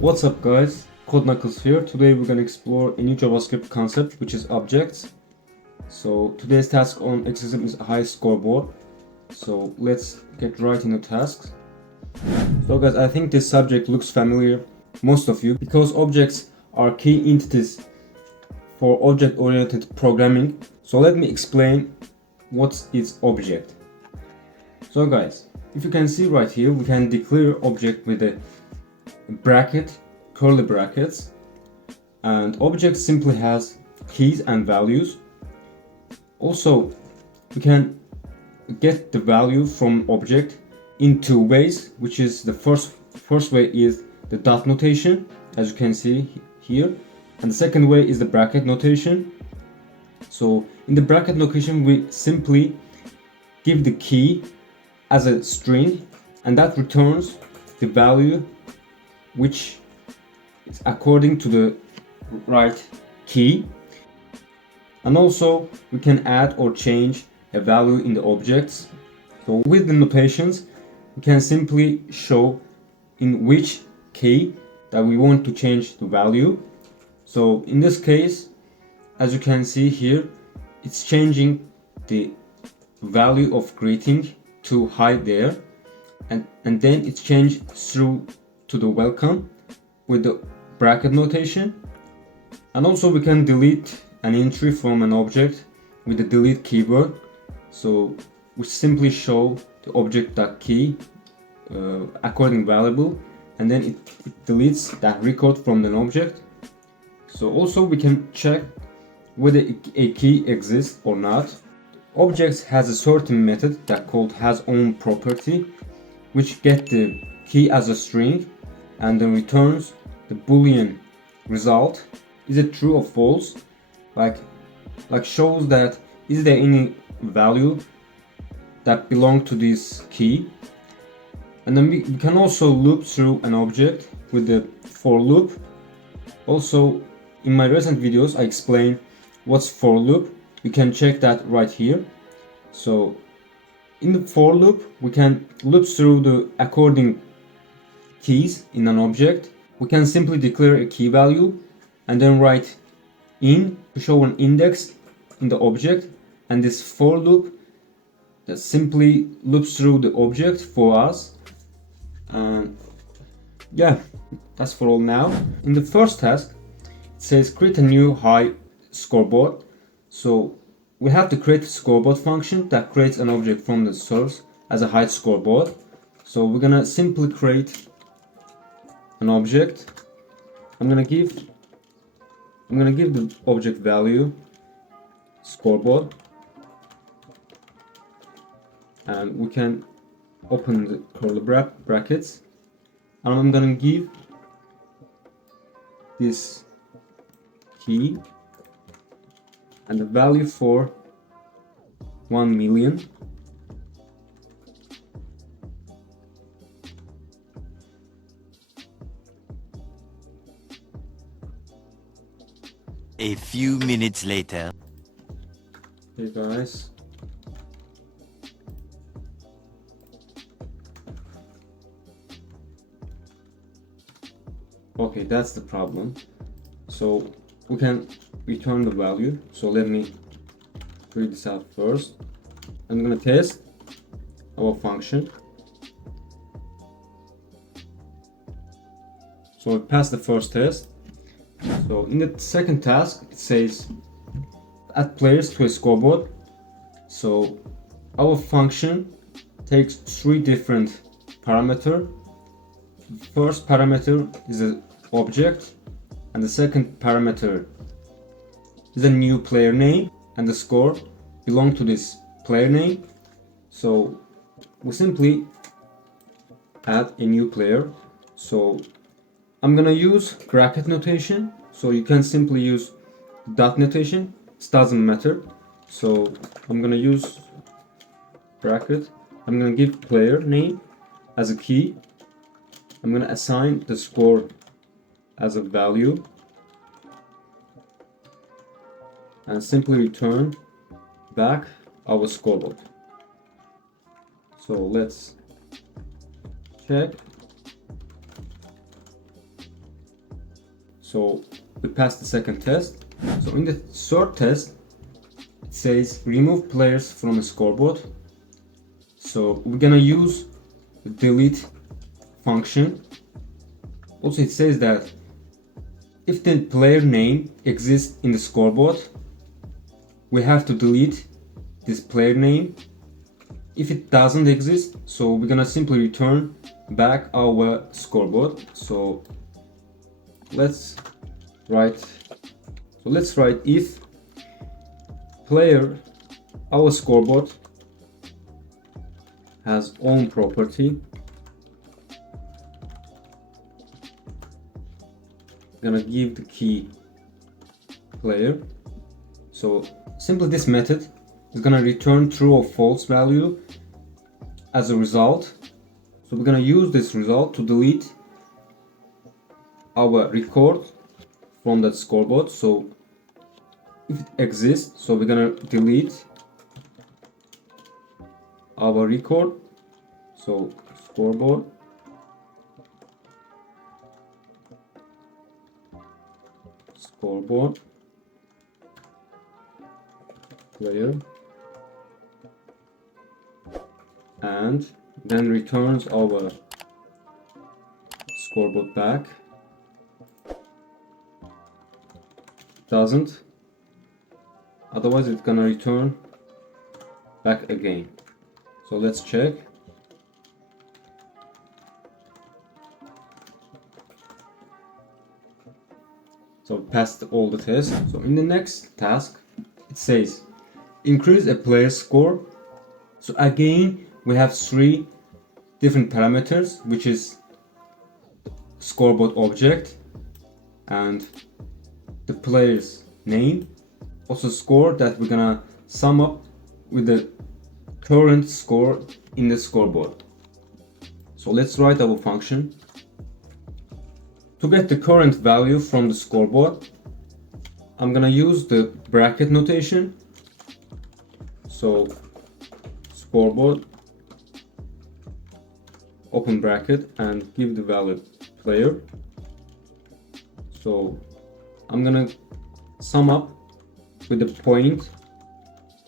What's up guys, Code Nuckles here. Today we're gonna explore a new JavaScript concept which is objects. So today's task on Exercism is a high scoreboard. So let's get right into tasks. So guys, I think this subject looks familiar most of you because objects are key entities for object-oriented programming. So let me explain what is object. So guys, if you can see right here, we can declare object with a bracket, curly brackets, and object simply has keys and values. Also, we can get the value from object in two ways, which is the first way is the dot notation, as you can see here, and the second way is the bracket notation. So in the bracket notation, we simply give the key as a string, and that returns the value which is according to the right key. And also we can add or change a value in the objects. So with the notations, we can simply show in which key that we want to change the value. So in this case, as you can see here, it's changing the value of greeting to hi there, and then it's changed through to the welcome with the bracket notation. And also we can delete an entry from an object with the delete keyword. So we simply show the object.key according variable, and then it deletes that record from an object. So also we can check whether a key exists or not. Objects has a certain method that called hasOwnProperty, which get the key as a string and then returns the boolean result. Is it true or false? Like shows that is there any value that belong to this key. And then we can also loop through an object with the for loop. Also in my recent videos I explained what's for loop. You can check that right here. So in the for loop we can loop through the according keys in an object. We can simply declare a key value and then write in to show an index in the object, and this for loop that simply loops through the object for us. And yeah, that's for all now. In the first task it says create a new high scoreboard. So we have to create a scoreboard function that creates an object from the source as a height scoreboard. So we're gonna simply create an object. I'm gonna give the object value scoreboard, and we can open the curly brackets, and I'm gonna give this key and the value for 1 million. A few minutes later. Hey guys. Okay, that's the problem. So we can return the value. So let me read this out first. I'm gonna test our function. So we passed the first test. So in the second task it says add players to a scoreboard. So our function takes three different parameters. First parameter is an object, and the second parameter is a new player name, and the score belongs to this player name. So we simply add a new player. So I'm gonna use bracket notation, so you can simply use dot notation, it doesn't matter. So I'm gonna use bracket. I'm gonna give player name as a key. I'm gonna assign the score as a value and simply return back our scoreboard. So let's check. So we passed the second test. So in the third test, it says remove players from a scoreboard. So we're gonna use the delete function. Also it says that if the player name exists in the scoreboard, we have to delete this player name. If it doesn't exist, so we're gonna simply return back our scoreboard. So let's write if player our scoreboard has own property, gonna give the key player. So simply this method is gonna return true or false value as a result. So we're gonna use this result to delete our record from that scoreboard. So if it exists, so we're gonna delete our record. So scoreboard player, and then returns our scoreboard back. Doesn't, otherwise it's gonna return back again. So let's check. So passed all the tests. So in the next task, it says increase a player's score. So again, we have three different parameters, which is scoreboard object and the player's name, also score that we're gonna sum up with the current score in the scoreboard. So let's write our function. To get the current value from the scoreboard, I'm gonna use the bracket notation. So scoreboard, open bracket, and give the value player. So I'm gonna sum up with the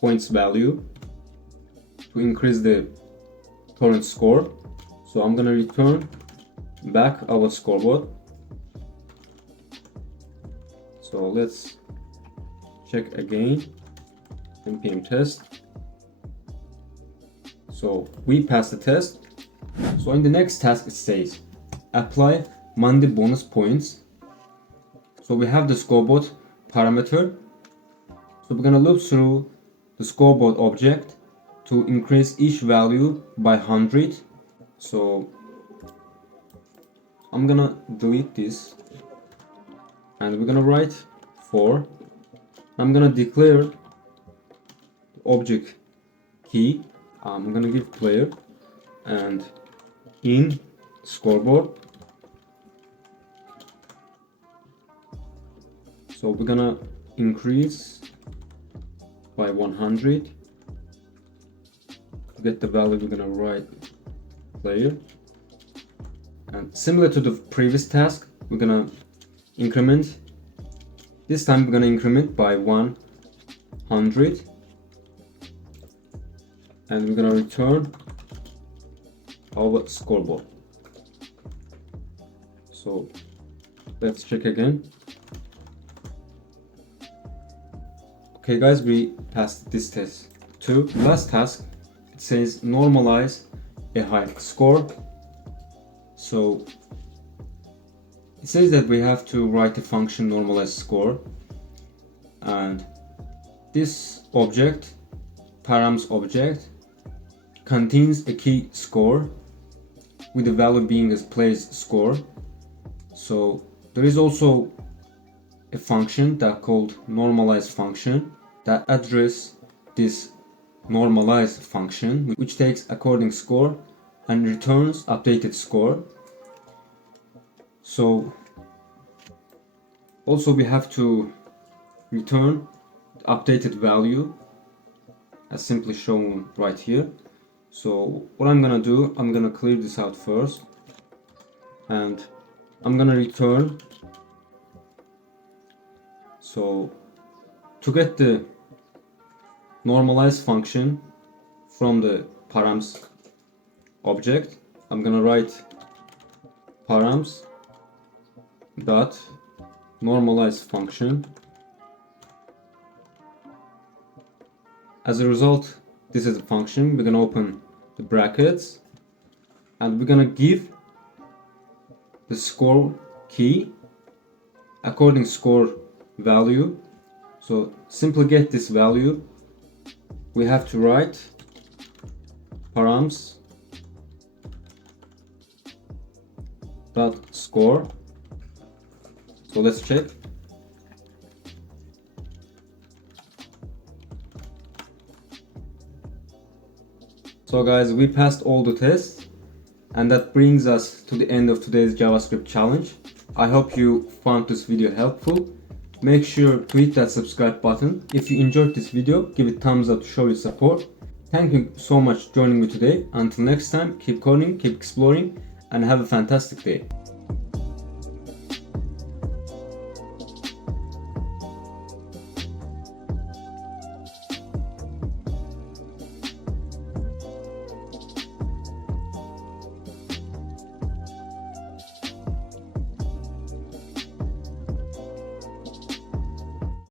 points value to increase the current score. So I'm gonna return back our scoreboard. So let's check again, npm test. So we passed the test. So in the next task it says apply Monday bonus points. So we have the scoreboard parameter. So we're gonna loop through the scoreboard object to increase each value by 100. So I'm gonna delete this and we're gonna write for. I'm gonna declare the object key. I'm gonna give player and in scoreboard. So we're gonna increase by 100. To get the value, we're gonna write player. And similar to the previous task, we're gonna increment. This time we're gonna increment by 100. And we're gonna return our scoreboard. So let's check again. Okay guys, we passed this test too. Last task, it says normalize a high score. So it says that we have to write the function normalize score, and this object, params object, contains a key score with the value being as player's score. So there is also a function that called normalize function that address this normalize function, which takes according score and returns updated score. So also we have to return the updated value as simply shown right here. So what I'm gonna do, I'm gonna clear this out first, and I'm gonna return So to get the normalize function from the params object, I'm gonna write params dot normalize function. As a result, this is a function. We're gonna open the brackets and we're gonna give the score key according score value. So simply get this value, we have to write params dot score. So let's check. So guys, we passed all the tests, and that brings us to the end of today's JavaScript challenge. I hope you found this video helpful. Make sure to hit that subscribe button. If you enjoyed this video, give it thumbs up to show your support. Thank you so much for joining me today. Until next time, keep coding, keep exploring, and have a fantastic day.